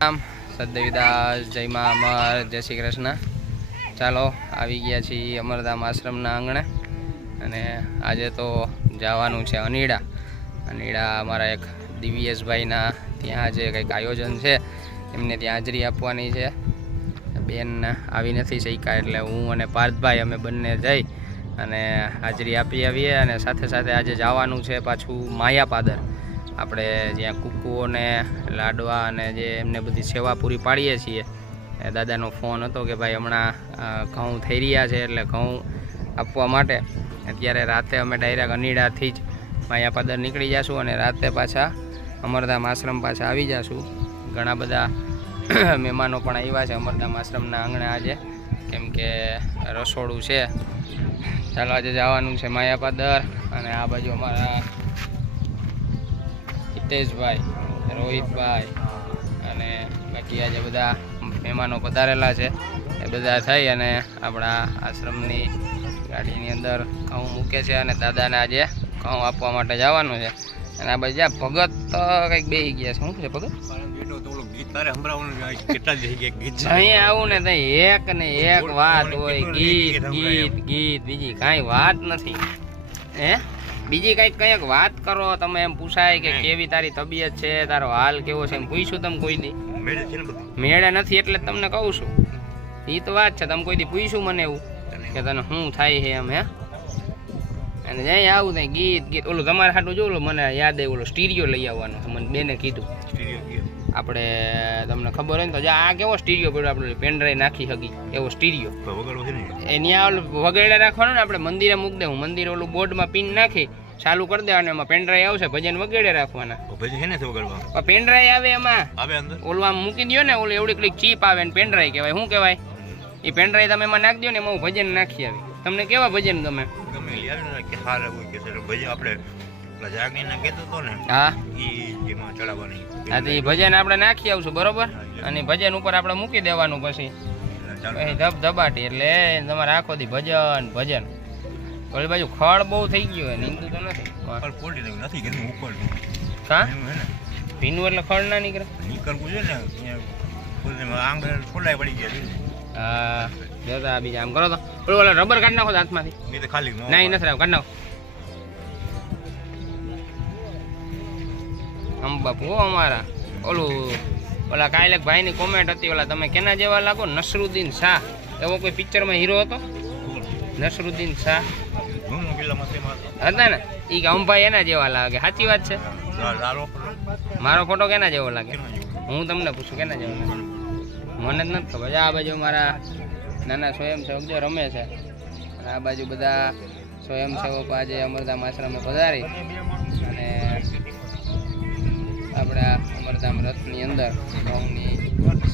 સદદેવીદાસ જય મા અમર જય શ્રી કૃષ્ણ। ચાલો આવી ગયા છીએ અમરધામ આશ્રમના આંગણે અને આજે તો જવાનું છે અનીડા। અમારા એક દિવ્યેશભાઈના ત્યાં આજે કંઈક આયોજન છે, એમને ત્યાં હાજરી આપવાની છે। બેન આવી નથી શક્યા એટલે હું અને પાર્થભાઈ અમે બંને જઈ અને હાજરી આપી આવીએ। અને સાથે સાથે આજે જવાનું છે પાછું માયાપાદર, આપણે જ્યાં કુકુઓને લાડવા અને જે એમને બધી સેવા પૂરી પાડીએ છીએ। દાદાનો ફોન હતો કે ભાઈ હમણાં ઘઉં થઈ રહ્યા છે એટલે ઘઉં આપવા માટે અત્યારે રાતે અમે ડાયરેક્ટ અનીડાથી જ માયાપાદર નીકળી જઈશું અને રાતે પાછા અમરધામ આશ્રમ પાછા આવી જઈશું। ઘણા બધા મહેમાનો પણ આવ્યા છે અમરધામ આશ્રમના આંગણે આજે, કેમ કે રસોડું છે। ચાલો આજે જવાનું છે માયાપાદર। અને આ બાજુ અમારા હિતેશભાઈ, રોહિતભાઈ અને બાકી આજે બધા મહેમાનો પધારેલા છે। એ બધા થઈ અને આપણા આશ્રમની ગાડીની અંદર ઘઉં મૂકે છે અને દાદાને આજે ઘઉં આપવા માટે જવાનું છે। અને આ બાજુ ભગત કંઈક બેસી ગયા છે। શું છે ભગત? અહીં આવું ને તઈ એક ને એક વાત હોય, ગીત ગીત ગીત, બીજી કાંઈ વાત નથી। હે બીજી કંઈક વાત કરો તમે, એમ પૂછાય કે કેવી તારી તબિયત છે, તારો હાલ કેવો છે, એમ પૂછ્યું તમે કોઈ દી? મેળે નથી એટલે તમને કહું છું, એ તો વાત છે। તમે કોઈ દી પૂછ્યું મને એવું કે તને શું થાય છે એમ? હે અને જઈ આવું ત્યાં ગીત ગીત ઓલું તમારે હાટું જો મને યાદ આવ્યું, ઓલો સ્ટીરિયો લઈ આવવાનો મને બેને કીધું। આપણે તમને ખબર હોય ને તો આ કેવો સ્ટીરિયો પડ્યો, આપણે પેનડ્રાઈવ નાખી શકી એવો સ્ટીરિયો એ ત્યાં વગેરે રાખવાનો ને, આપણે મંદિરે મૂકી દેવું, મંદિરે ઓલું બોર્ડમાં પિન નાખી ચાલુ કરી દેવાનું, એમાં પેનડ્રાઈવ આવશે, ભજન વગેરે રાખવાના। પેનડ્રાઈવ આવે એમાં ઓલું આમ મૂકી દો ને, ઓલું એવડી કઈક ચીપ આવે ને પેનડ્રાઈવ કહેવાય, શું કહેવાય એ પેનડ્રાઈવ તમે એમાં નાખી દો ને, એમાં હું ભજન નાખી આવી। તમને કેવા ભજન ગમે? હા હા, તો એ ભજન આપણે નાખી આવશું બરોબર, અને ભજન ઉપર આપણે મૂકી દેવાનું, પછી ધબધબાટી એટલે તમારે આખો દી ભજન ભજન। ઓલી બાજુ ખડ બહુ થઈ ગયું હોય, નીંદું તો નથી હા ભીનું એટલે ખડ ના નીકળે, હા જોતા બીજા આમ કરો તો ઓલા રબર કાઢી નાખો હાથમાંથી, ના નથી રાખ કાઢી નાખો આમ બાપુ અમારા। ઓલા કાયલક ભાઈની કોમેન્ટ હતી, ઓલા તમે કેના જેવા લાગો નસરુદ્દીન શાહ, એવો કોઈ પિક્ચરમાં હીરો હતો નસરુદ્દીન શાહ હતા ને, એ કે અંભાઈ એના જેવા લાગે, સાચી વાત છે? મારો ફોટો કેના જેવો લાગે? હું તમને પૂછું કેના જેવો લાગે? મને જ નથી ખબર। આ બાજુ મારા નાના સ્વયંસેવક જો રમે છે, આ બાજુ બધા સ્વયંસેવકો આજે અમરધામ આશ્રમે પધારી અને આપણા અમરધામ રથની અંદર ઘઉંની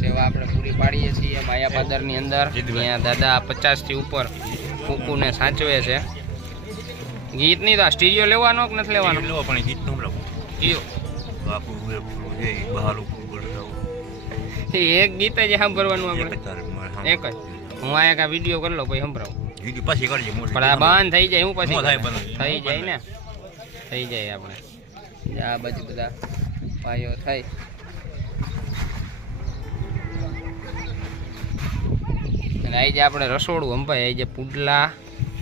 સેવા આપણે પૂરી પાડીએ છીએ માયાપાદરની અંદર। ત્યાં દાદા 50થી ઉપર કુકુને સાચવે છે। ગીતની તો આ સ્ટીરિયો લેવાનો કે નથી લેવાનો? એક ગીત જ સાંભળવાનું આપણે, એક જ। હું આ એક વિડીયો કરી લો પછી સંભળાવું, પણ આ બંધ થઈ જાય, હું પછી થઈ જાય ને, થઈ જાય આપણે આ બાજુ બધા ભાઈઓ થઈ અને આવી જાય આપણે રસોડું અંભાઈ, આવી જાય પુડલા,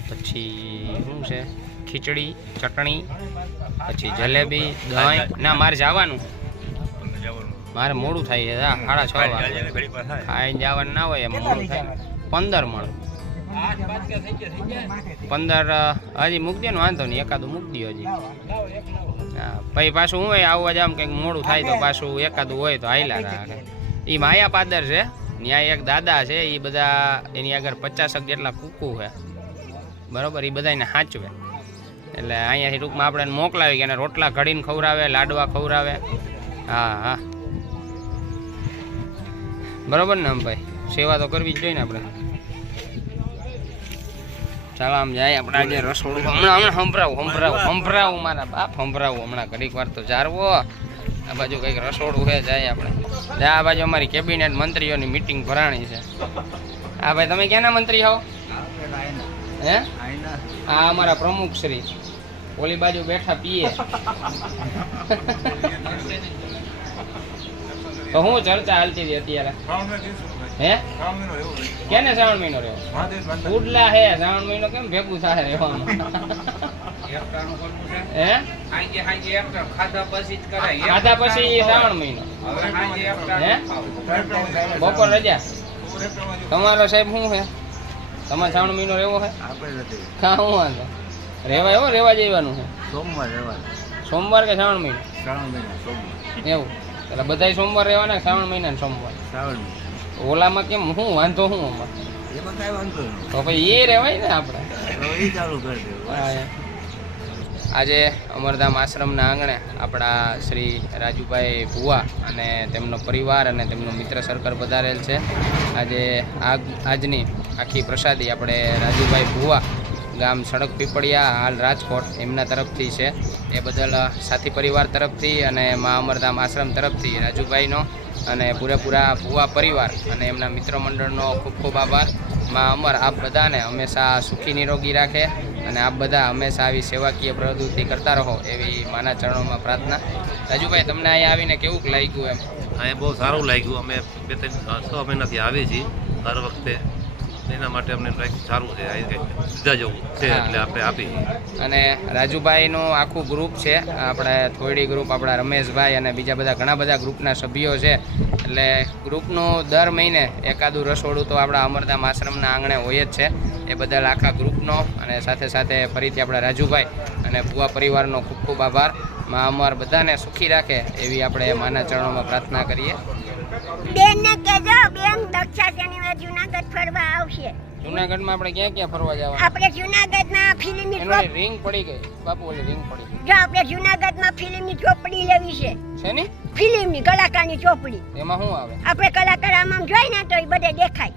પછી શું છે ખીચડી ચટણી, પછી જલેબી દહીં। ના મારે જવાનું, મારે મોડું થાય છે, 6:30 વાગે ખાઈને જવાનું ના હોય, એમાં મોડું થાય 15 મણ 15 હજી મૂકી દે ને, વાંધો નહીં, એકાદું મૂકી દો હજી। હા પછી પાછું હું હોય આવવા જ આમ કંઈક મોડું થાય તો પાછું એકાદું હોય તો હાઈલા રાખે। એ માયાપાદર છે, ત્યાં એક દાદા છે, એ બધા એની આગળ 50 જેટલા કુકુ છે બરોબર, એ બધાને સાચવે, એટલે અહીંયાથી ટૂંકમાં આપણે મોકલાવી કે રોટલા ઘડીને ખવડાવે, લાડવા ખવડાવે। હા હા બરોબર ને ભાઈ, સેવા તો કરવી જ જોઈએ ને આપણે। ચાલો આમ જાય આપણે આજે રસોડું, હમણાં સંભળાવું મારા બાપ, સંભળાવું હમણાં ઘડીક વાર તો જારવો। આ બાજુ કંઈક રસોડું છે, જાય આપણે। આ બાજુ અમારી કેબિનેટ મંત્રીઓની મિટિંગ ભરાણી છે। હા ભાઈ તમે ક્યાંના મંત્રી હો? હે આ અમારા પ્રમુખ શ્રી ઓલી બાજુ બેઠા પીએ તો હું ચર્ચા હાલતી હતી અત્યારે હે કેને શ્રાવણ મહિનો રહ્યો ઉડલા હે શ્રાવણ મહિનો કેમ ભેગું થાય રહેવાનું હે ખાધા પછી શ્રાવણ મહિનો હે બપોર રજા તમારો સાહેબ શું છે તમારે શ્રાવણ મહિનો રહેવો છે હા હું વાંધો રેવાય હો રેવા જવાનું છે સોમવાર કે શ્રાવણ મહિનો એવું એટલે બધા સોમવાર રહેવાના શ્રાવણ મહિના સોમવાર ઓલામાં કેમ શું વાંધો શું તો પછી એ રેવાય ને આપણે આજે અમરધામ આશ્રમના આંગણે આપણા શ્રી રાજુભાઈ ભુવા અને તેમનો પરિવાર અને તેમનું મિત્ર સર્કલ પધારેલ છે. આજે આજની આખી પ્રસાદી આપણે રાજુભાઈ ભુવા ગામ સડક પીપળિયા હાલ રાજકોટ એમના તરફથી છે. એ બદલ સાથી પરિવાર તરફથી અને મા અમરધામ આશ્રમ તરફથી રાજુભાઈનો અને પૂરેપૂરા ભુવા પરિવાર અને એમના મિત્ર મંડળનો ખૂબ ખૂબ આભાર. મા અમર આપ બધાને હંમેશા સુખી નિરોગી રાખે અને આપ બધા હંમેશા આવી સેવાકીય પ્રવૃત્તિ કરતા રહો એવી માના ચરણોમાં પ્રાર્થના. રાજુભાઈ તમને અહીંયા આવીને કેવું લાગ્યું? એમ અહીંયા બહુ સારું લાગ્યું. અમે 6 મહિનાથી આવીએ છીએ દર વખતે, એના માટે અમને સારું છે. સીધા જવું છે એટલે આપણે આપી. અને રાજુભાઈનું આખું ગ્રુપ છે, આપણે થોડી ગ્રુપ, આપણા રમેશભાઈ અને બીજા બધા ઘણા બધા ગ્રુપના સભ્યો છે. એટલે ગ્રુપનું દર મહિને એકાદું રસોડું તો આપણા અમરધામ આશ્રમના આંગણે હોય જ છે. એ બદલ આખા ગ્રુપનો અને સાથે સાથે ફરીથી આપણા રાજુભાઈ અને ભુવા પરિવારનો ખૂબ ખૂબ આભાર. મા અમર બધાને સુખી રાખે એવી આપણે માના ચરણોમાં પ્રાર્થના કરીએ. બેનને કહેજો, બેન દક્ષા શનિવાર જુનાગઢ ફરવા આવશે. જુનાગઢમાં આપણે ક્યાં ક્યાં ફરવા જવાનું? આપણે જુનાગઢમાં ફિલ્મની રિંગ પડી ગઈ બાપુ, ઓલી રિંગ પડી ગઈ. જો આપણે જુનાગઢમાં ફિલ્મની ચોપડી લેવી છે. શેની ફિલ્મની? કલાકારની ચોપડી. એમાં શું આવે? આપણે કલાકાર આમ જોઈ ને તો એ બધે દેખાય,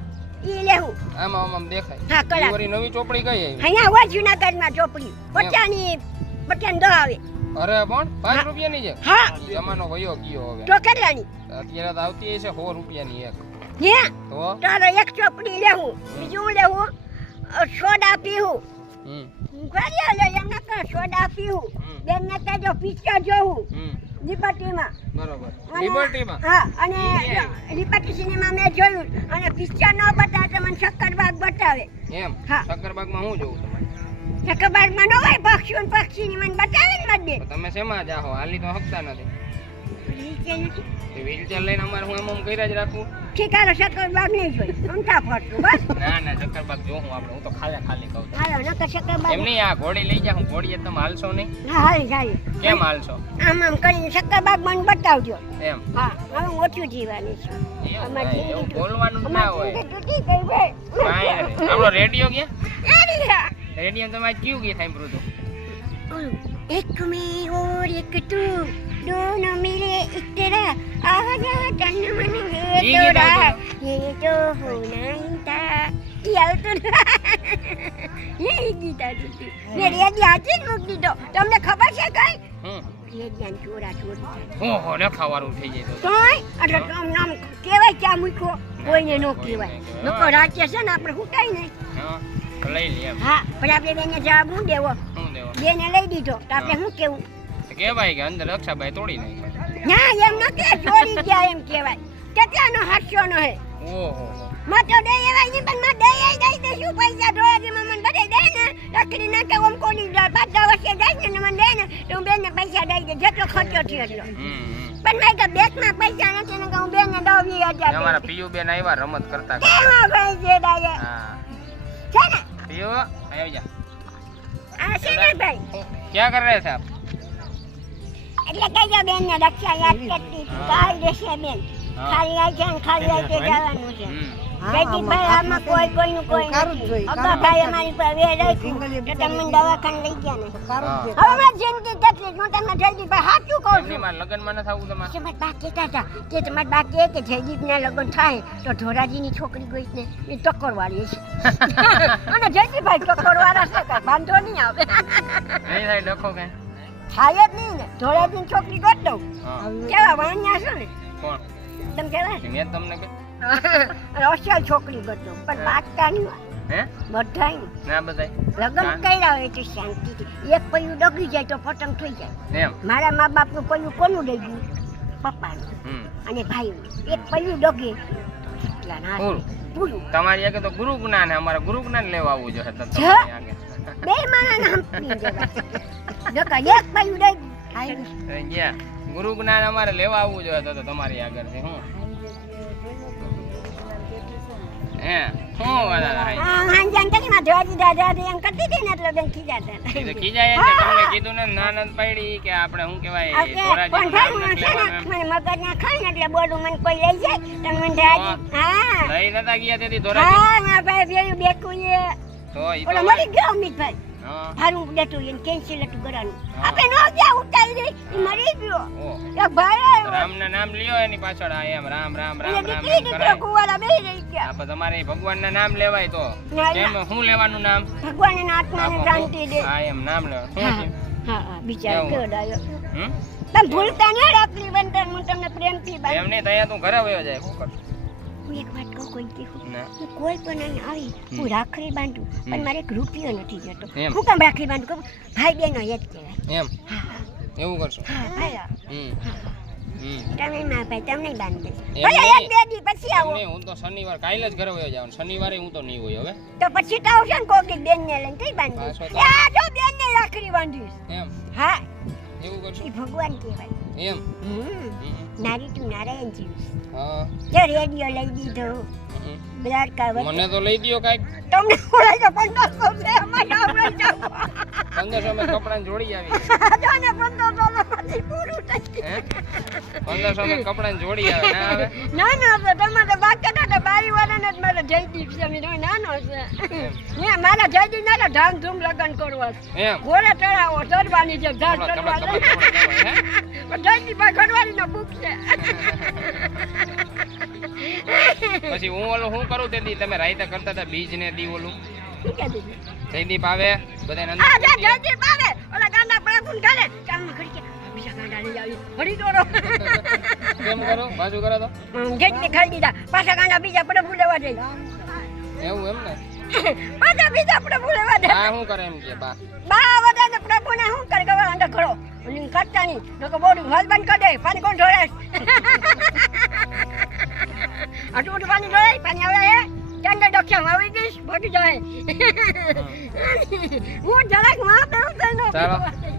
ઈ લેવું. આમ દેખાય? હા, કલાકાર. નવી ચોપડી કઈ આવી? અહીંયા હોય જુનાગઢમાં ચોપડી 50 આવે. અરે પણ 5 રૂપિયાની છે? હા. જમાનો વયો ગયો હવે. તો કેટલાની? અત્યારે તો આવતી હશે 100 રૂપિયાની એક. હે તો તારો એક ચોપડી લેવું, બીજું લેવું સોડા પીવું. સોડા પીવું. બેન ને કહેજો પિક્ચર જોવું લિબર્ટીમાં. બરોબર, લિબર્ટીમાં? હા, અને લિબર્ટી સિનેમા મેં જોયું. અને પિક્ચર ન બતાવે તો મને શક્કરબાગ બતાવે. એમ? હા. શક્કરબાગમાં હું જોઉં તમારે? શક્કરબાગમાં ન હોય પક્ષીની મને બતાવે ને મત બે. તમે શેમાં જાઓ? હાલી તો હકતા નથી. વ્હીલચેર લઈને અમારે હું એમ કર્યા જ રાખું. ઠીક, હાલો શક્કરબાગ નહીં જોઈ, અમથા ફરતું બસ. ના શક્કરબાગ જોઉં આપણે. હું તો ખાલી કહું. હાલો નકર શક્કરબાગ એમ નહીં, આ ઘોડી લઈ જા. હું ઘોડીએ તમે હાલશો નહીં? હા, હાલી જાય. કેમ હાલશો? આમ કરીને શક્કરબાગ મને બતાવજો. એમ? હા, હવે હું ઓછું જીવાની છું. એવું બોલવાનું ના હોય. તૂટી ગઈ ભાઈ. આપણો રેડિયો ક્યાં? રેડિયો તમે આજ કયું ગીત સાંભળ્યું હતું? एक में और एक तू दोनों मिले एक तेरा आवाज़ तन मन है तोरा ये तो होना ही था ये આવતું ये ગીત હતું મે રેડિયો આથી મૂકી દીધો. તમને ખબર છે કઈ? રેડિયો ચોરા ચોરી ઓહો ને ખાવાનું થઈ જાય તોય એટલે આમ નામ કેવાય ક્યાં મૂકો કોઈને નો કહેવાય. લોકો રાજ્ય છે ને આપણે હુટાઈ નહીં. હા, લઈ લે એમ. હા, પણ આપણે બેને જવાબ હું દેવો? શું દેવો? બેને લઈ દીધો તો આપણે શું કેવું? કહેવાય કે અંદર રક્ષાબાઈ તોડી નાખી. ના, એમ ન કે ચોરી ગયા એમ કહેવાય. કેટલાનો હાસ્યો નો હે. ઓહો, માં તો દે એવાય નહીં, પણ માં દે દઈ શું પૈસા ધોળાજીમાં મને બધે દે ને રખડી નાખે ઓમ કોની 5 વર્ષે જાય ને મને દે ને તો હું બેનને પૈસા દઈ દે જેટલો ખર્ચો થયો એટલો. પણ મેં કે બેંકમાં પૈસા નથી ને કે હું બેનને 10,000 તમારા પીયુ બેન આવ્યા રમત કરતા. કેવા ભાઈ છે દાદા? હા છે ને પીયુ આવી જા. આ છે ને ભાઈ? क्या कर रहे थे आप? એટલે કઈજો બેનને રક્ષા યાદ કરતી કાઈ દેશે બેન. ખાલી આ છે ને ખાલી આ તે જવાનું છે. જયદીપભાઈ આમાં કોઈનું કોઈ નથી. અગાભાઈ અમારી પર વે રાખ્યું તો તમને દવાખાને લઈ ગયા ને. હવે મારી જિંદગી કેટલી હું તમને જયદીપભાઈ સાચું કહું છું. મારા લગ્નમાં ન થવું તમારે? તમારા બા કહેતા હતા કે તમારા બા કહે કે જયદીપના લગ્ન થાય તો ધોરાજીની છોકરી ગઈ ને એ ટક્કરવાળી છે. અને જયદીપભાઈ ટક્કરવાળા છે કાંઈ વાંધો નહીં આવે. નહીં થાય ડખો કઈ? થાય જ નહીં ને. ધોરાજીની છોકરી ગોત દઉં. કેવા વાણ્યા છો ને કોણ? તમે કેવા મેં તમને કે રોશિયલ છોકરી બધો પણ બાટતા નહીં હે બધાય ના બધાય લગ્ન કર્યા હોય તો શાંતિથી. એક પૈયું ડગી જાય તો પતંગ થઈ જાય. એમ? મારા મા બાપનું પૈયું કોનું લઈ ગયું? પપ્પાનું. અને ભાઈ એક પલ્યું ડોગે એટલા ના પૂરું. પૂરું તમારી આગળ તો ગુરુ જ્ઞાન હે, અમારે ગુરુ જ્ઞાન લેવા આવવું જોઈએ તો જ. તમારી આગળ. બે માણા નામ પી જવા નકર એક પલ્યું દઈ હાય અરે ગયા ગુરુ જ્ઞાન અમારે લેવા આવવું જોઈએ તો તમારી આગળથી હું હે હું વાળા હા હાંજાન તરી માં ધોજી દાદા એમ કરતી હતી ને એટલે બેન ખીજાતા ખીજાય જ ને, તમને કીધું ને નાનંદ પાડી કે આપણે શું કહેવાય પણ ભાઈ મને છે ને મને મગજ ના ખાય ને એટલે બોલું મને કોઈ લઈ જાય તો મને ધોજી હા લઈ નતા ગયા તેથી ધોરાજી હા મારા ભાઈ બેયું બેકું એ તો ઈ ઓલો તો મરી ગયો અમિતભાઈ હા હારું દેતું એને કેન્સલ હતું કરવાનું હા. આપણે નો ગયા ઉતારી દે ઈ મરી ગયો ઓ એક ભાઈ આવ્યો રામના નામ લ્યો એની પાછળ આ એમ રામ રામ એટલે રામ રામ દીકરી એમ દીકરો કરાય. કુવારા બેહી રહી ગયા આપણે તમારે ભગવાનના નામ લેવાય તો ના, કેમ શું લેવાનું નામ ભગવાન આત્માને શાંતિ દે હા એમ નામ લેવાનું હા શું હા હા બિચારો એવું. કેવો ડાયો હમ તમે ભૂલતા નહીં રાખલી બંતર હું તમને પ્રેમથી બાંધું. એમ નહીં તૈયાર તું ઘરે વયો જાય શું કરશું હું એક વાત કહું કોઈ કહું ના હું કોઈ પણ અહીં આવી હું રાખડી બાંધું પણ મારે એક રૂપિયો નથી જતો એમ. હું કેમ રાખડી બાંધું કહું ભાઈ બહેનો એ જ કહેવાય એમ એવું કરશું હા ભાઈ હમ હમ તમે ના ભાઈ તમને બાંધી દે એમ ભલે નહીં. એક બે દી પછી એમ આવો નહીં, હું તો શનિવાર કાલે જ ઘરે વયો જાઉં શનિવારે હું તો નહીં હોય હવે તો પછી તો આવશે ને કોક દી બેનને લઈને તઈ બાંધીશ પાછો તો- એ આ જો બેનને રાખડી બાંધીશ એમ હા એવું એ કરશું ભગવાન કહેવાય એમ હમ હમ. નારી તું નારાયણ જીવીશ હા જો રેડિયો લઈ દીધો હમ. બ્લડ કાવર મને તો લઈ દ્યો કાંઈક તમને ઓળાઈ તો 1500 છે અમારે આપણે જાવ 1500 માં કપડાં જોડી આવી જો ને 1500 માંથી પૂરું થઈ હે 1500 માં કપડાં જોડી આવે ના આવે ના ના તો તમારે વાત કરતા તો બારી વાળાને જ મારા જયદીપ છે મેં નાનો છે ને મારા જયદીપ ના ધામધૂમ લગન કરવા છે એમ ઘોડે ચડાવો ચડવાની છે ધાર કપડાં ચડવાની હે પણ જયદીપ ઘડવાની નો બુક છે પછી હું ઓલું શું કરું તેથી તમે રાયતા કરતા હતા બીજ ને દી ઓલું શું કહેતી હતી? જયદીપ આવે બધાને આ અંદર જે જયદીપ આવે ઓલા ગાંડા પ્રભુન ઘરે કામમાં ખડી કે બીજા ગાંડા લઈ આવી હરી દોરો કેમ કરો બાજુ કરો તો જેટલી ખાઈ દીધા પાછા ગાંડા બીજા પ્રભુ લેવા જઈ એવું એમ ને પાછા બીજા પ્રભુ લેવા જાય બા શું કરે એમ કે બા બા વધારે પ્રભુને શું કરે ખબર અંદર ખડો અને કરતા નહીં નકર બોડી હલ બંધ કરી દે પાણી કોણ ઢોળે આટલું બધું પાણી ઢોળે પાણી આવે હે ચાંદા ડોક્યા આવી ગઈશ ભટી જાય હું જરાક માં પેલું થઈને ચાલો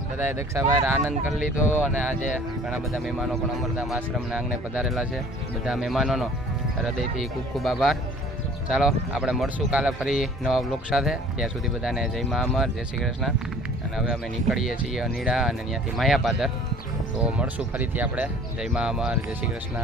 બધાએ દક્ષાભાઈ આનંદ કરી લીધો અને આજે ઘણા બધા મહેમાનો પણ અમરધામ આશ્રમના આંગણે પધારેલા છે બધા મહેમાનોનો હૃદયથી ખૂબ ખૂબ આભાર ચાલો આપણે મળશું કાલે ફરી નવા બ્લોગ સાથે ત્યાં સુધી બધાને જય મા અમર જય શ્રી કૃષ્ણ અને હવે અમે નીકળીએ છીએ અનીડા અને ત્યાંથી માયાપાદર તો મળશું ફરીથી આપણે જય મા અમર જય શ્રી કૃષ્ણ